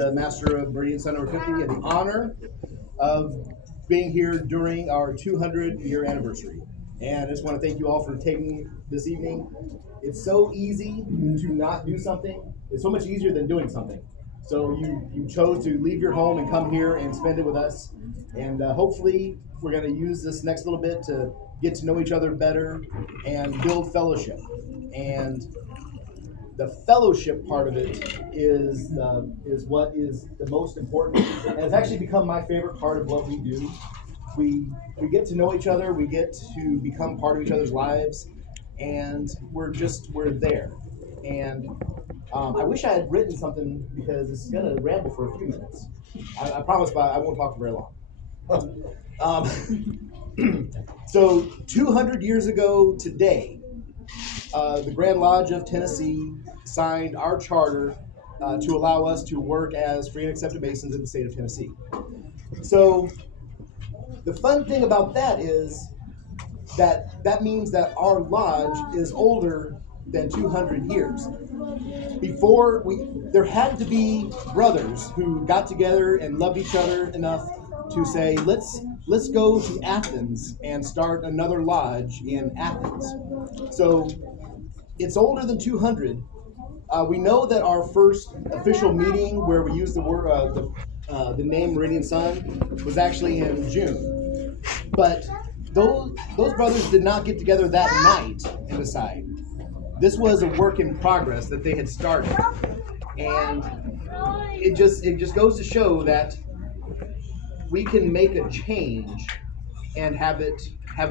the master of Meridian Sun number 50, and the honor of being here during our 200-year anniversary. And I just want to thank you all for taking this evening. It's so easy to not do something. It's so much easier than doing something. So you chose to leave your home and come here and spend it with us. And hopefully we're going to use this next little bit to get to know each other better and build fellowship. And the fellowship part of it is what is the most important, and it's actually become my favorite part of what we do. We get to know each other, we get to become part of each other's lives, and we're there. And I wish I had written something because it's gonna ramble for a few minutes. I promise, but I won't talk for very long. So 200 years ago today, the Grand Lodge of Tennessee signed our charter to allow us to work as free and accepted Masons in the state of Tennessee. So the fun thing about that is that means that our lodge is older than 200 years. Before there had to be brothers who got together and loved each other enough to say, let's go to Athens and start another lodge in Athens. So it's older than 200. We know that our first official meeting where we used the word the name Meridian Sun was actually in June. But those brothers did not get together that night and decide. This was a work in progress that they had started, and it just goes to show that we can make a change and have it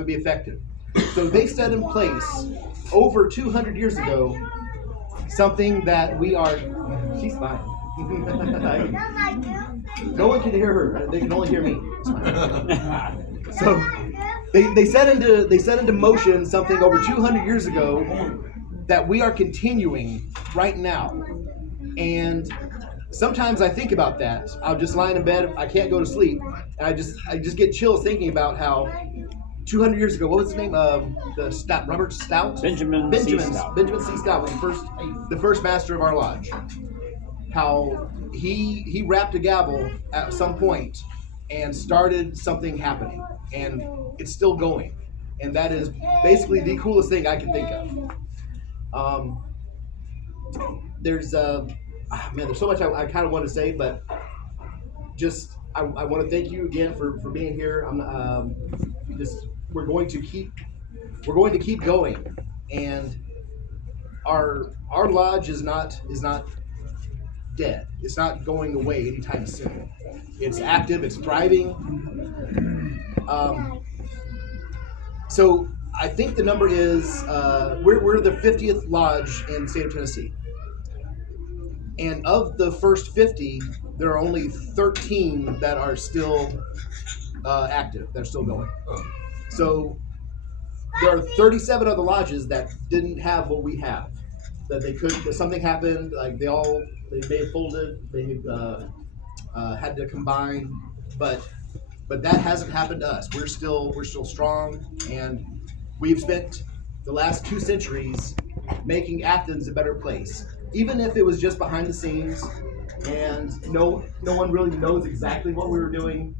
be effective. So they set in place over 200 years ago something that we are. She's fine. No one can hear her. They can only hear me. It's fine. So they set into motion something over 200 years ago that we are continuing right now. And sometimes I think about that. I'm just lying in bed. I can't go to sleep. And I just get chills thinking about how 200 years ago, what was his name? Robert Stout? Benjamin C. Stout. Benjamin C. Stout was the first master of our lodge. How he rapped a gavel at some point and started something happening. And it's still going. And that is basically the coolest thing I can think of. There's so much I kind of want to say, but just I want to thank you again for being here. We're going to keep going, and our lodge is not dead. It's not going away anytime soon. It's active. It's thriving. So I think the number is we're the 50th lodge in the state of Tennessee. And of the first 50, there are only 13 that are still active. They're still going. So there are 37 other lodges that didn't have what we have. That something happened, like they may have folded, they had to combine, but that hasn't happened to us. We're still strong, and we've spent the last 2 centuries making Athens a better place. Even if it was just behind the scenes and no one really knows exactly what we were doing,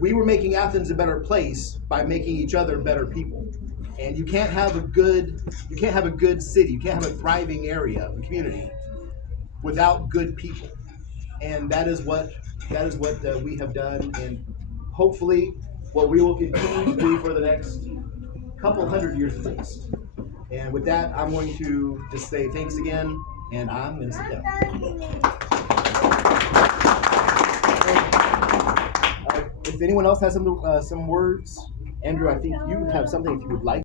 we were making Athens a better place by making each other better people. And you can't have a good city, you can't have a thriving area, a community, without good people. And that is what we have done, and hopefully what we will continue to do for the next couple hundred years at least. And with that, I'm going to just say thanks again, and I'm going to sit down. If anyone else has some words, Andrew, I think you have something if you would like.